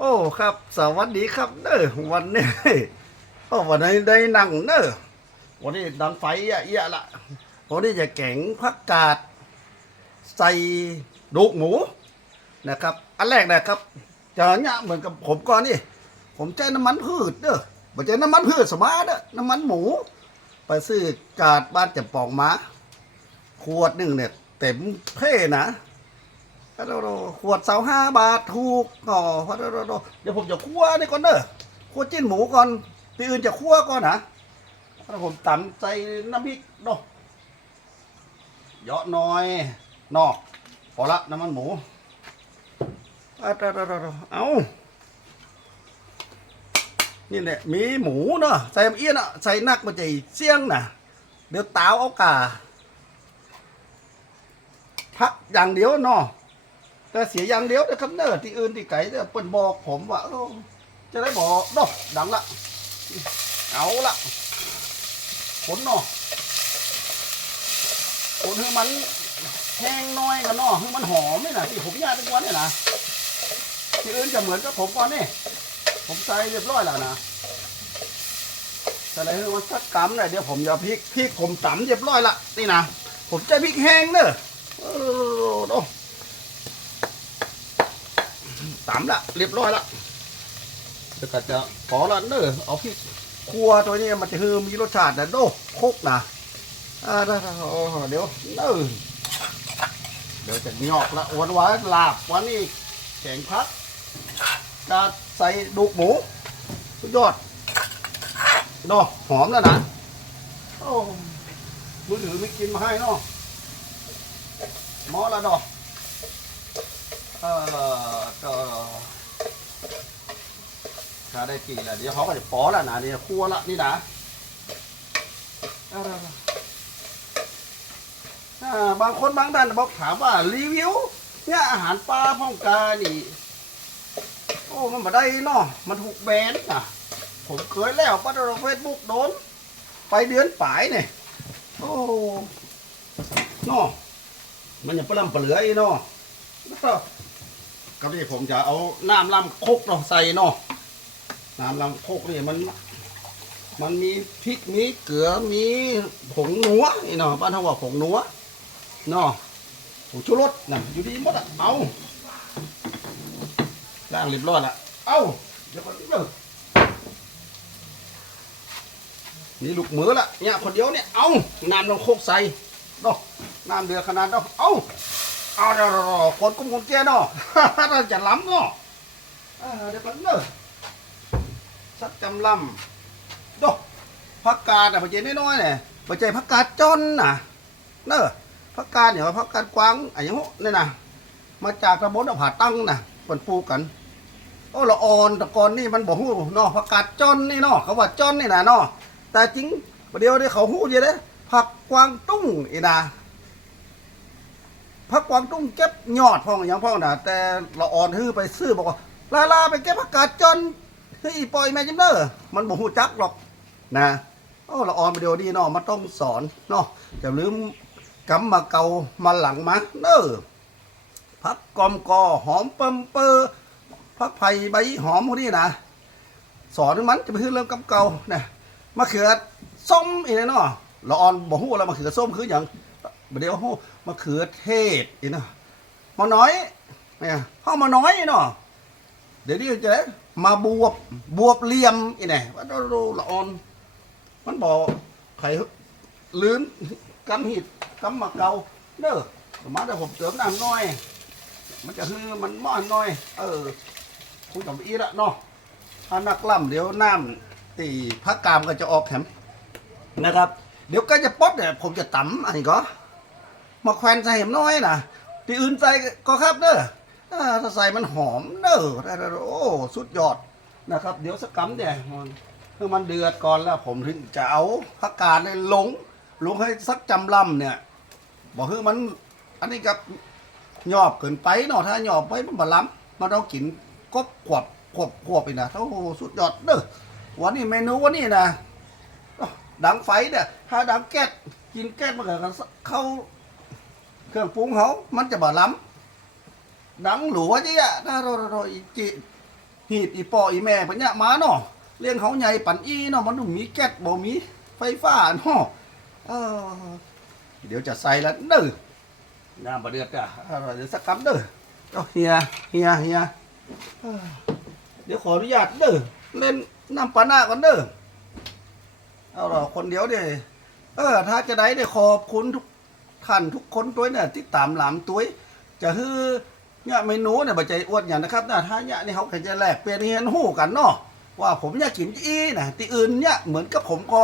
โอ้ครับ สวัสดีครับเด้อวันนี้โอ้วันนี้ได้นั่งเด้อวันนี้ดังไฟอะเอียละวันนี้จะแกงผักกาด ใส่ดูกหมูนะครับ อันแรกนะครับจะเนี่ยเหมือนกับผมก่อนนี่ ผมใช้น้ำมันพืชเด้อไม่ใช่น้ำมันพืชสมาเด้อน้ำมันหมู ไปซื้อกาดบ้านจะปองมา ขวดหนึ่งเนี่ยเต็มเพ่นะ ขวดเสาห้าบาทถูกอ๋อเดี๋ยวผมจะคั่วนี่ก่อนเด้อคั่วจิ้นหมูก่อนปีอื่นจะคั่วก่อนนะแล้วผมตำใส่น้ำพริกเนาะเยอะน่อยนอกพอละน้ำมันหมูเอาเอานี่แหละมีหมูเนาะใส่เอี้ยนอะใส่นักมาใจเสี่ยงน่ะเดี๋ยวตาวเอากาพักอย่างเดียวเนาะ แต่เสียอย่างเดียวนะครับเนอที่อื่นที่ไก่เนี่ยเปิ้นบอกผมว่าจะได้บอกดอกดังละเอาละผลเนาะผลให้มันแห้งน้อยกันเนาะให้มันหอมนี่นะที่ผมย่างทุกวันนี่นะที่อื่นจะเหมือนกับผมก่อนนี่ผมใส่เรียบร้อยแล้วนะแต่อะไรให้มันสักกำหน่อยเดี๋ยวผมจะพริกพริกผมตำเรียบร้อยละนี่นะผมจะพริกแห้งเนอะโอ้ ตำละเรียบร้อยละเดี๋ยวก็จะขอละเนอเอาพริกครัวตัวนี้มันจะคือมีรสชาตินะโดโคกนะอ่าเดี๋ยวเนอเดี๋ยวจะงอกละวันวานลาบวันนี้แกงพักจะใส่ดูกหมูสุดยอดดอหอมแล้วนะโอ้มือถือไม่กินมาให้เนาะหมอละดอก เออก็ถ้าได้กินแล้วเดี๋ยวเขาก็จะปอล้วนะนี่ครัวละนี่นะเอาละบางคนบางท่านบอกถามว่ารีวิว เนี่ยอาหารปลาพ่องกานี่โอ้มันมาได้เนาะมันถูกแบนนะผมเคยแล้วปัตตาเฟซบุ๊กโดน ไปเดือนป่ายเนี่ยโอ้เนาะมันอย่าปลำเปลือยเนาะ ก็ที่ผมจะเอาน้ำลำโคกเราะใส่เนาะน้ำลำโคกนี่มัน มันมีพริกมีเกลือมีผงนัวนี่เนาะบ้านเขาว่าผงนัวเนาะผงชูรสนะอยู่ดีหมดอะเอาล้างเรียบร้อยละเอาเดี๋ยวก่อนนิดนึงนี่ลูกมือละเนี่ยคนเดียวเนี่ยเอาน้ำลำโคกใส่เนาะน้ำเดือดขนาดเนาะเอา เอาเดี๋ยวๆคนกุ้งคนเตี้ยเนาะจะล้ำเนาะเดี๋ยวก่อนเนอะสักจำลำโดผักกาดอะปัจจัยน้อยๆเนี่ยปัจจัยผักกาดจนน่ะ เนอะผักกาดเนี่ยผักกาดกวางอะไรอย่างเงี้ยนี่นะมาจากตำบลอผาตั้งน่ะคนปลูกกันโอ้ละอ่อนแตะกอนนี่มันบอกฮู้เนาะผักกาดจนนี่เนาะเขาว่าจนนี่นะเนาะแต่จริงประเดี๋ยวนี้เขาฮู้เยอะเลยผักกวางตุ้งอีนะ พักกวางตุ้งเก็บยอดพ่องอย่างพ่องนะแต่ละอ่อนฮื้อไปซื้อบอกว่าลาลาไปเก็บผักกาดจนเฮ้ยปล่อยแม่จิมเนอร์มันบ่ฮู้จักหรอกนะโอ้ละอ่อนไปเดียวดีเนาะมันต้องสอนเนาะจะลืมกำมาเกามาหลังมาเนอพักกอมกอหอมเปิมเปอร์พักไผ่ใบหอมพวกนี้นะสอนมันจะไปคือเรื่องกำเกานะมะเขือส้มอีกเนาะละอ่อนบ่ฮู้แล้วมะเขือส้มคืออย่าง เดี๋ยวฮู้มะเขือเทศอีเนาะมาน้อยเนี่ยเข้ามาน้อยเนาะเดี๋ยวนี้จะมาบวบบวบเลี่ยมอีเนี่ยว่าดูดูละอ่อน มันบอกไข่ลื้นกำหิดกำมะเกาเด้อมาเดี๋ยวผมเติมน้ำน้อย มันจะคือมันมอนน้อย เออคงจะอีละเนาะถ้านักล่ำเดี๋ยวน้ำตีพักกามก็จะออกแถมนะครับ เดี๋ยวก็จะป๊ดเนี่ยผมจะตำอันนี้ก็ มาแควนใส่เห็มน้อยนะที่อื่นใส่ก็ครับเด้อถ้าใส่มันหอมเด้อโอ้สุดยอดนะครับ เดี๋ยวสักกำเนี่ยมันเพื่อมันเดือดก่อนแล้วผมถึงจะเอาผักกาดเลยลงลงให้สักจำลำเนี่ย บอกคือมัน อันนี้กับหยอบเกินไปเนาะถ้าหยอบไปมันบล้ำมันต้องกินก็ขวบขวบขวบไปนะโอ้โหสุดยอดเด้อวันนี้เมนูวันนี้นะดังไฟเนี่ยถ้าดังแก๊สกินแก๊สมันก็เข้า เครื่องปรุงเขามันจะบ่ล้ำดังหลัวจีอะน่าโรโรโรอิจิหีบอีปออีแม่ปัญญามาเนาะเลี้ยงเขาใหญ่ปั่นอีเนาะมันต้องมีแก๊สบ่มีไฟฟ้าเนาะเออเดี๋ยวจะใส่ล้วเด้อน้ำบะเดือดอะเออดี๋ยวสักคำเด้อเอาเฮียเฮียเฮียเดี๋ยวขออนุญาตเด้อเล่นน้ำปานาก่อนเด้อเอาหรอคนเดียวเด้อเออ ถ้าจะได้ได้ขอบคุณทุก ท่านทุกคนตัวเนี่ยที่ตามหลามตัวจะฮือเนี่ยเมนูเนี่ยบาใจอ้วนอย่างนะครับนะถ้าเนี่ยนี่เขาก็จะแลกเปลี่ยนเฮียนหู้กันเนาะว่าผมอยากกินอีนะที่อื่นเนี่ยเหมือนกับผมก็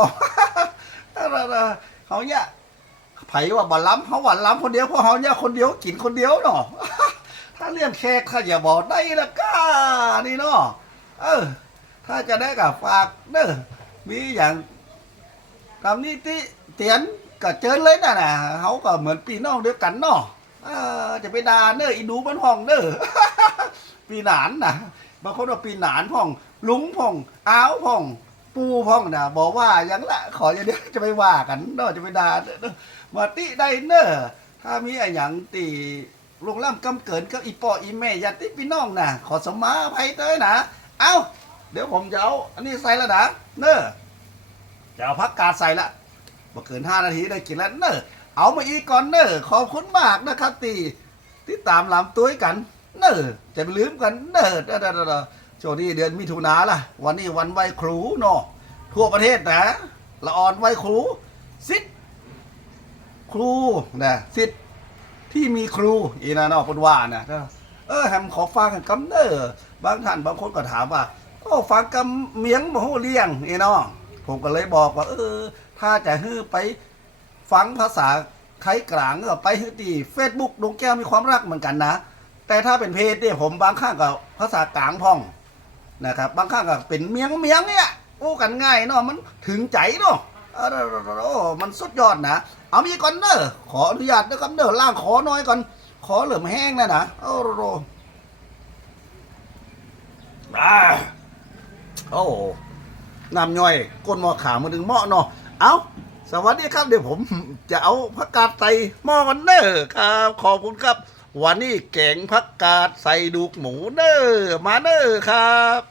เขาเนี่ยไผว่าบ่ล้ำเขาหวานล้ำคนเดียวเพราะเขาเนี่ยคนเดียวกินคนเดียวเนาะถ้าเลี่ยนแขกข้าอย่าบอกได้ละก้านี่เนาะเออ ถ้าจะได้กับฝากเด้อมีอย่างทำนี่ติเตียน ก็เจิญเลยนะนะเขาก็เหมือนพี่น้องเดียวกันเนาะจะไปด่าเนออีดูมันห้องเด้อปีหนานนะบางคนว่าปีหนานพ่อง ลุงพ่องอ้าวพ่อง ปูพ่องนะบอกว่าอย่างละ ขออย่างเดียวจะไปว่ากันเนาะจะไปด่าเด้อมาติได้เนอถ้ามีอะไรอย่างตีลงล่ำกำเกินกับอีปออีแม่ญาติพี่น้องนะขอสมาภัยเต้ยนะเอ้า เดี๋ยวผมจะเอาอันนี้ใส่ล้วนะเนอจะเอาพักกาดใส่ละ มาเกินห้านาทีได้กินแล้วเน้อเอามาอีกก่อนเนอขอบคุณมากนะครับตีที่ตามลำตัวกัน เนอจะไปลืมกันเนอเด้อเด้อเด้อเด้อโชว์นี้เดือนมิถุนาล่ะ วันนี้วันไหวครูเนาะทั่วประเทศนะละออนไหวครูสิทธิ์ครูนะสิทธิ์ที่มีครูอีนะเนาะคนว่านะเออแฮมขอฟังกันกำเนอบางท่านบางคนก็ถามว่าก็ฟังกำเมียงบ่ฮู้เลี้ยงอีเนาะผมก็เลยบอกว่า เออ ถ้าจะฮื้อไปฟังภาษาไทยกลางก็ไปที่เฟซบุ๊กดวงแก้วมีความรักเหมือนกันนะ แต่ถ้าเป็นเพจเนี่ยผมบางข้างกับภาษากลางพ่องนะครับ บางข้างก็เป็นเมียงเมียงเนี่ยโอ้กันง่ายเนาะมันถึงใจเนาะโอ้มันสุดยอดนะ เอามีก่อนเนอะขออนุญาตนะครับเนอะล่างขอน้อยก่อน ขอเหลือมแห้งนะนะโอ้โหอ่าโอ้น้ำย่อยก้นหม้อขาวมาถึงหม้อเนาะ เอาสวัสดีครับเดี๋ยวผมจะเอาผักกาดใส่หม้อกันเด้อครับขอบคุณครับ วันนี้แกงผักกาดใส่ดูกหมูเด้อมาเด้อครับ